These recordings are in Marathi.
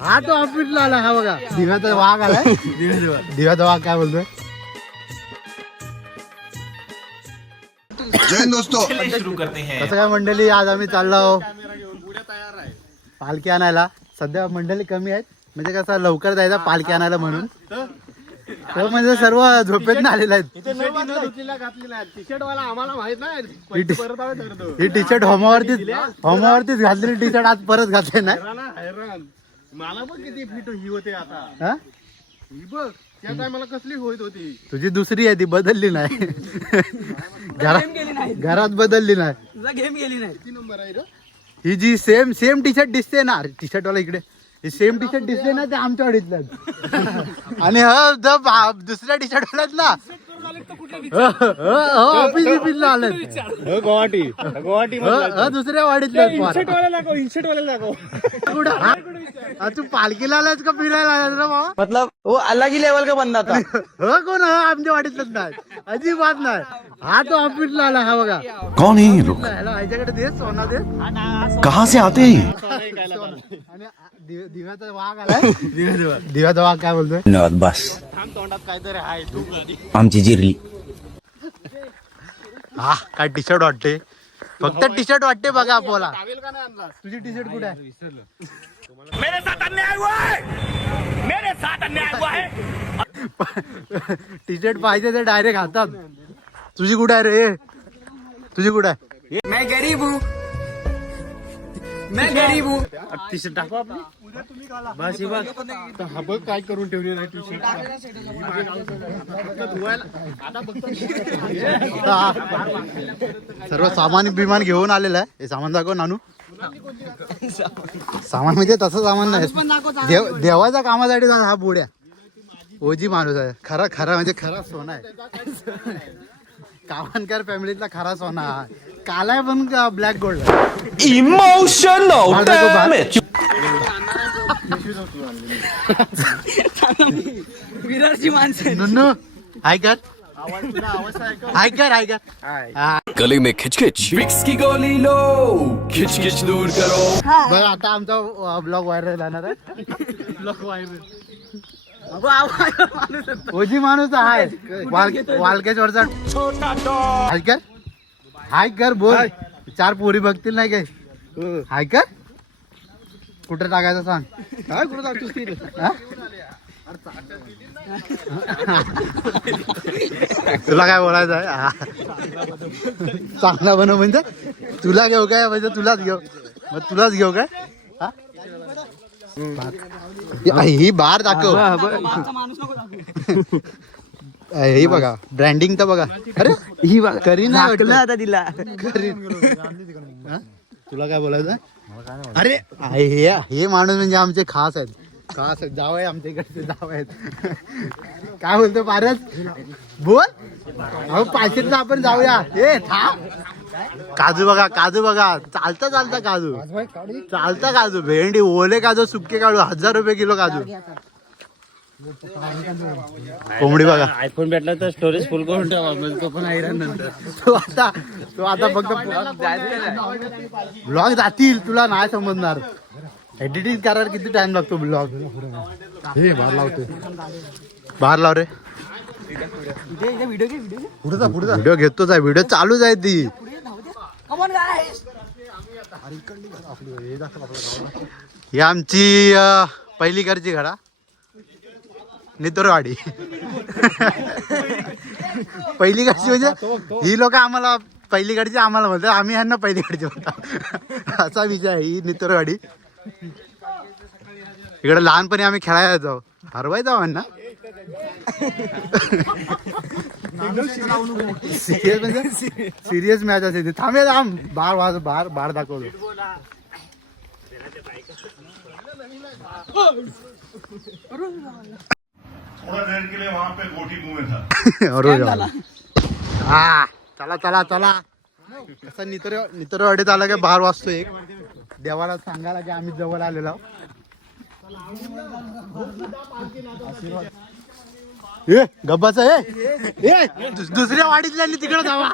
हा तो ऑफिसला आला हा बघा दिव्याचा वाघ आलाय दिव्याचा वाघ काय बोलतोय जय हिंद दोस्तों शुरू करते हैं। कसं काय मंडळी आज आम्ही चाललो पालखी आणायला. सध्या मंडळी कमी आहेत म्हणजे कसं लवकर जायचं पालखी आणायला म्हणून तर म्हणजे सर्व झोपेत आलेले आहेत. ही टी शर्ट होमावरतीच घातलेली टी शर्ट आज परत घातले नाही. मला बघ किती फिट ही होते आता. हा? ही बघ त्या टायमाला कसली होत होती. तुझी दुसरी आहे ती बदलली नाही घरात बदलली नाही. गेम गेली नाही. किती नंबर आहे रे? ही जी सेम टी शर्ट दिसते ना टी शर्ट वाला इकडे ही सेम टी शर्ट दिसते ना ते आमच्या वाडीतलं आणि दुसऱ्या टी शर्ट वाल्यात ना ऑफिस आले गुवाहाटी दुसऱ्या वाडीतलं तू पालखीला आलास का फिरायला आलास रे बाबा. मतलब वो अलग ही लेवल का बंदा था. कोण आमच्या वाडीतलंच नाही अजिबात नाही. हा तो ऑफिसला आला हा बघा. कौन है ये लोग ह्याला ह्याच्याकडे दे सोना दे. कहाँ से आते हैं आणि दिव्याचा वाघ आलाय दिव्याचा वाघ काय बोलतोय बस आमची जिरली. हा काय टी शर्ट वाटते फक्त टी शर्ट वाटते बघा बोला. तुझी टी शर्ट कुठे आहे? मेरे साथ अन्याय हुआ है, मेरे साथ अन्याय हुआ है। टी शर्ट पाहिजे ते डायरेक्ट हातात. तुझी कुठे आहे रे? तुझी कुठे आहे? मैं गरीब हूँ. मैं गरीब हूँ. टी शर्ट टाकू आपली बस ही बघ हा बघ काय करून ठेवली नाही टी शर्ट सर्व सामान बिमान घेऊन आलेलं आहे. हे सामान दाखव नानू. सामान म्हणजे तसं सामान नाही देवाच्या कामासाठी हा बुड्या ओजी माणूस आहे. खरा म्हणजे खरा सोना आहे. कावणकर फॅमिलीतला खरा सोना हा. काला आहे पण ब्लॅक गोल्ड इमोशनल डॅमेज. विरारची माणसं. नुन्नू हाय कर हाय कर हा. गले में खिचखिच विक्स की गोली लो खिचखिच दूर करो. बघ आता आमचा ब्लॉग व्हायरल जाणार आहे. ओजी माणूस आहे वालकेश्वरचा. हाय कर बोल. चार पोरी बघतील नाही काय. हाय कर कुठे टाकायचं सांग. काय करू टाकतोस ती हा? तुला काय बोलायचं आहे हा. चांगला बनव म्हणजे तुला घेऊ काय म्हणजे तुलाच घेऊ मग तुलाच घेऊ काय हा? ही बार दाखव. माणूस नको दाखवू. हे बघा ब्रँडिंग तर बघा. अरे ही बघा करीन आता तिला. हा? तुला काय बोलायचं अरे हे माणूस म्हणजे आमचे खास आहेत जाव आहे आमच्या इकडचे जाव आहेत. काय बोलतो पारस बोल. अहो पाचशेतला आपण जाऊया. हे थांब. काजू बघा चालता काजू भेंडी ओले काजू सुके काजू 1000 रुपये किलो काजू. कोंबडी बघा. आयफोन भेटला तर स्टोरेज फुल करून ठेवा तो पण ऐरा नंतर तो आता फक्त ब्लॉग जातील तुला नाही समजणार. एडिटिंग करायला किती टाइम लागतो ब्लॉग. हे बाहेर लाव रे. व्हिडिओ घेतोच आहे. व्हिडिओ चालूच आहे ती. ही आमची पहिली घरची घडा नितरवाडी. पहिली कडची म्हणजे ही लोक आम्हाला पहिली कडची आम्हाला म्हणतात आम्ही ह्यांना पहिली कडची म्हणतात असा विषय आहे. ही नितरवाडी. इकडे लहानपणी आम्ही खेळायला जाऊ हरवायचा ह्यांना. सिरियस म्हणजे सिरियस मॅच असेल. थांबे थांब बार दाखवतो. थोड़ा देर के लिए वहाँ पे गोटी मुंह में था. हा चला कसं नितरवाडीत आला की 12 वाजतो. एक देवाला सांगायला की आम्ही जवळ आलेलो आहोत. गब्बाचा दुसऱ्या वाडीतल्या तिकडे जावा.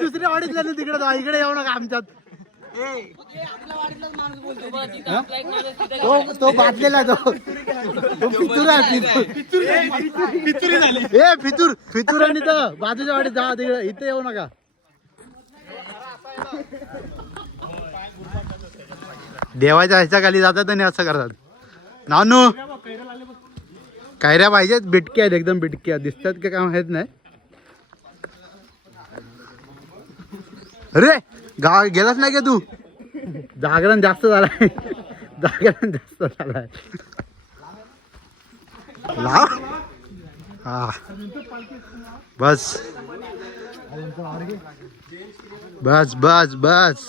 दुसऱ्या वाडीतल्या तिकडे जावा. इकडे येऊ नका आमच्यात. तो बांधलेला तो फितूर आहे फितूर झाली ए फितूर आणि तर बाजूच्या वाडीत जा तिकडे इथे येऊ नका. देवाच्या ह्याच्या खाली जातात आणि असं करतात. नानू कैऱ्या पाहिजेत बिटक्या आहेत एकदम बिटक्या दिसतात का काय माहित नाही. अरे गेलाच नाही का तू. जागरण जास्त झालाय लाव हा बस बस बस बस.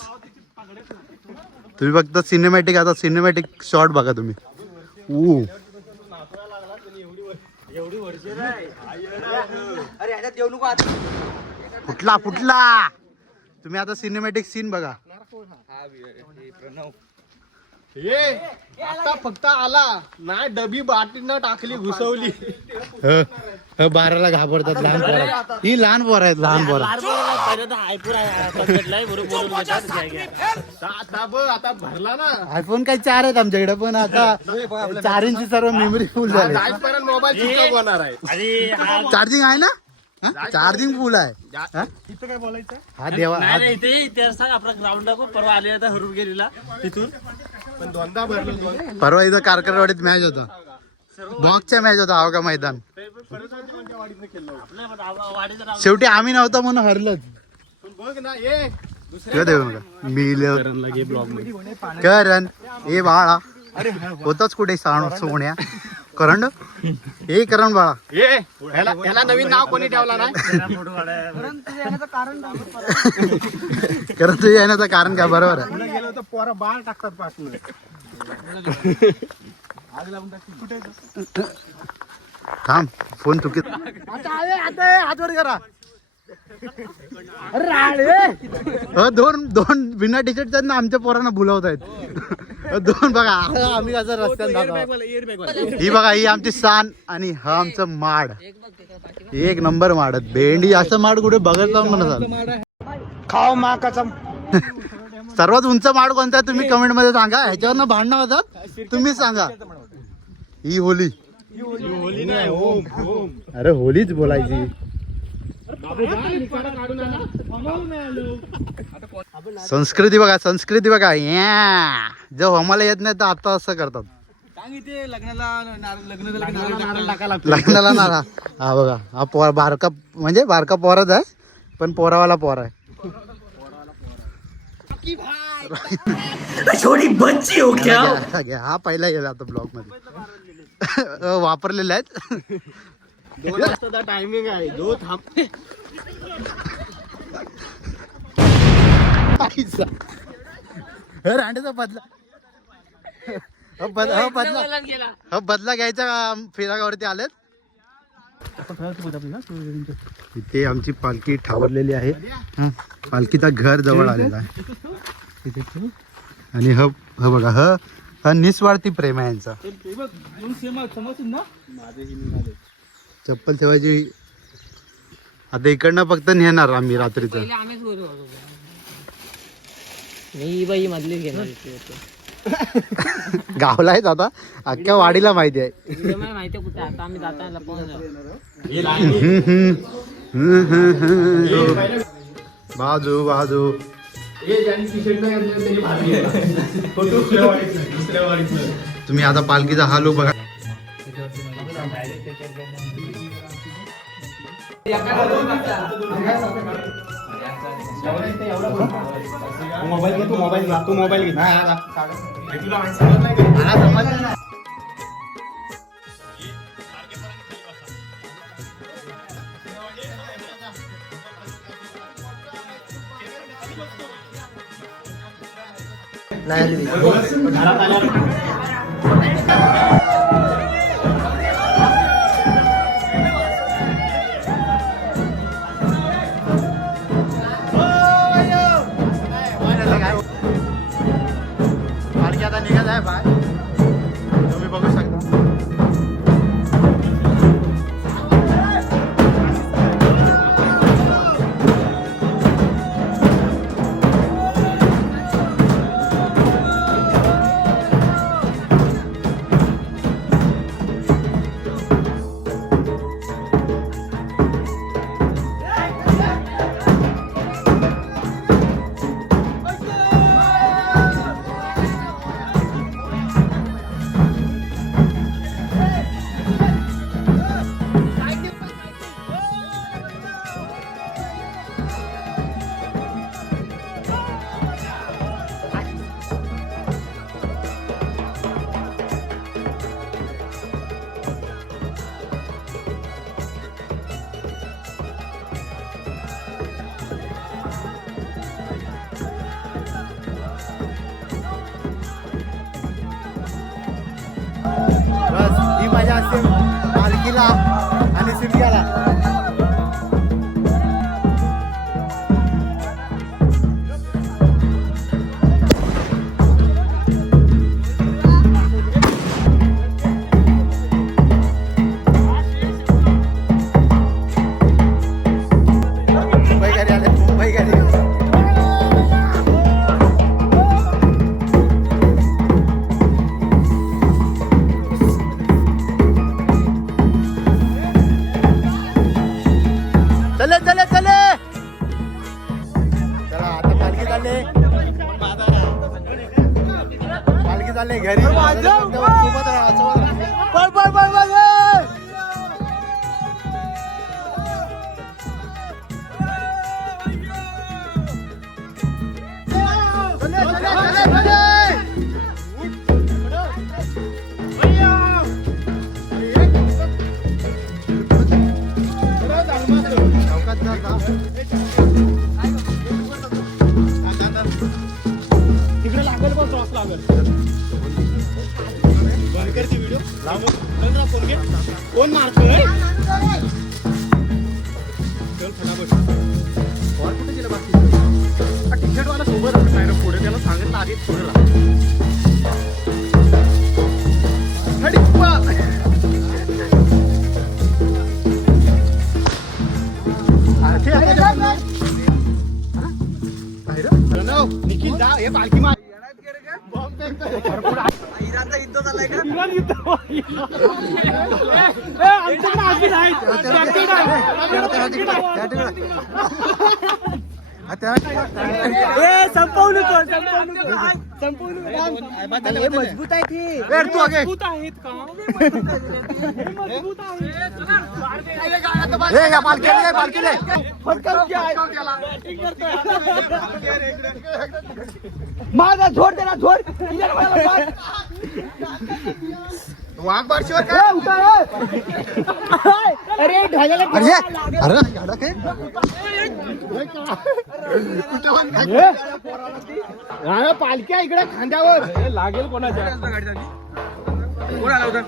तुम्ही फक्त सिनेमॅटिक आता सिनेमॅटिक शॉट बघा तुम्ही. फुटला तुम्ही आता सिनेमॅटिक सीन बघा. आता फक्त आला नाही डबी बाटीनं टाकली घुसवली. 12ला घाबरतात लहान पोरं. ही लहान पोरं आहेत लहान पोरं. आता भरला ना आयफोन काही 4 आहेत आमच्याकडे पण आता 4 सर्व मेमरी फुल झाली. मोबाईल स्विच होणार आहे. चार्जिंग आहे ना. चार्जिंग फुल आहे. इथं काय बोलायचं हा देवा आपला ग्राउंड परवा आले आता हरू गेलेला तिथून पण दोनदा भरलं. परवा इथं कारकरवाडीत मॅच होता. बॉक्सचा मॅच होता हा का मैदान. शेवटी आम्ही नव्हता म्हणून हरलंच. बघ ना ये करण ए बाळा होताच कुठे सोन्या करण हे करण बाळा ह्याला नवीन नाव कोणी ठेवला ना. करण तुझ्या येण्याचं कारण काय बरोबर आहे. गेलो तर पोरं बाळ टाकतात पाठवून. थांब फोन चुकीत हातवर करा. दोन बिना टी शर्ट ना आमच्या पोरांना बोलवत आहेत. दोन बघा आम्ही कसं रस्त्यात. ही बघा ही आमची सान आणि हा आमचं माड. एक नंबर माडत भेंडी असं माड कुठे बघत जाऊन म्हणा. खाओ मा कसम. सर्वात उंच माड कोणता आहे तुम्ही कमेंट मध्ये सांगा. ह्याच्यावर भांडणं होतात तुम्ही सांगा. ही होली अरे होलीच बोलायची. संस्कृती बघा या जो आम्हाला येत नाही तर आता असं करतात. लग्नाला नारा हा बघा हा पोर बारका म्हणजे बारका पोरच आहे पण पोरावाला पोर आहे. छोटी बच्ची हो क्या. हा पहिला गेला आता ब्लॉग मध्ये वापरलेला आहेत. 2 वाजता टायमिंग आहे. 2 थांब. रांडेचा बदला घ्यायचा फिरागावरती आलेत. इथे आमची पालखी ठावरलेली आहे. पालखीचा घर जवळ आलेला आहे. आणि ह बघा हा निस्वार्थी प्रेम आहे यांचा. चप्पल ठेवायची आता इकडनं फक्त नेणार आम्ही रात्रीचं. मी बाई मधलीच घेणार. गावला आहेत आता अख्ख्या वाडीला माहिती आहे. माहिती कुठे आता आम्ही जाताना बाजू बाजू तुम्ही आता पालखीचा हा लुक बघा. मोबाईल घे. तू मोबाईल घे. पालखी आता निघत आहे बाय तुम्ही बघू शकता. गेला आणि सिम गेला. मुंबई घरी आले, मुंबई घरी. चले चले चले चला आता पालखी चालले, पालखी चालले घरी. सोबत राहा, सोबत राहा. पळ पळ पळ पळ चले चले चले चले. तिकडे लागल पण क्रॉस लागल. व्हिडिओ कोण मारतोय? चल फटाफट. कुठे गेलं बाकी? टी शर्ट वाला सोबत असत नाही रे पुढे, त्याला सांगितलं आधी पुढे राहा. निखिल जा हे पालखी मार. मजबूत आहे ते. तू आगे आहेत का? या पालखीला पालखीला माझा झोड त्याला झोड. वाघ बारशीवर काय अरे ढाल्याला अरे अरे गाडा काय पालख्या इकडे खांद्यावर लागेल कोणाच्या. कोण आला होता?